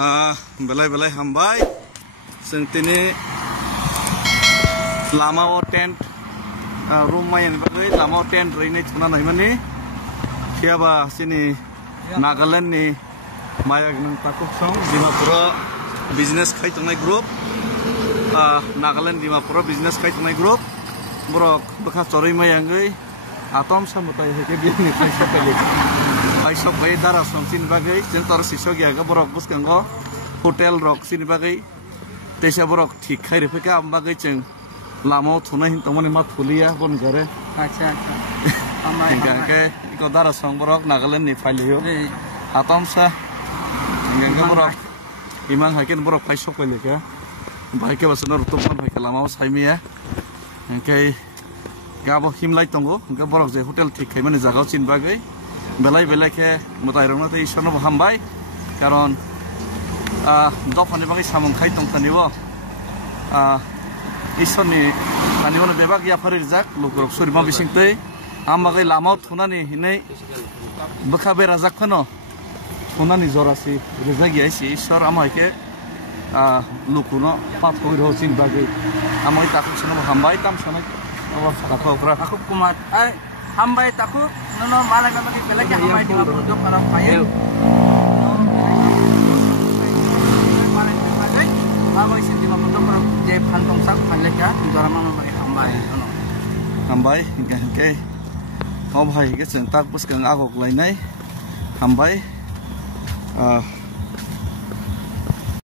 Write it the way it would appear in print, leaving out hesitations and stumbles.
belai hambai sing tini lama o tent room main bagai lama o tent ini cuma nahi mani siapa sini Nagaland ni maya gnang takuk song Dimapura business kai tunai group Nagaland Dimapura business kai tunai group borok bekas cori maya ngai atom samutai heke biang kai sapeli ai sok bai dara song sin bagai jentor sisok ya ga borok buskango hotel rock sin bagai tesa borok thik khai refeka bagai cheng lamo thuna hin tomani ma thulia bon gare acha hingga ke iko dara song borok Nagaland ni phaliyo atom sa hingga borok imang hakin borok pai sok pele ka bai ke basno rutopon hai lama saimiya hingga gabo himlai tongo hingga borok je hotel thik khai mane jagao chin bagai belai ke mutai rong nate isono hambai karon dofani bagai samung khai tong tanibo isoni tanibo bebak ya farir jak lukrok surima bisingtei ambagai lamau thunani hinai bkha bera jak khano thunani jorasi rezagi aisi isor amai ke lukuno pat koi ro chin bagai amai takuk sono hambai tam sanai awas takokra takuk kumat ai hambai takuk nono malai bagi belagi hambai di lapur dok orang kaya Bawa isi di lapur dok orang je pantong sak malai ya juara mama bagi hambai hingga oh bhai ke sentak bus kang agok lainai hambai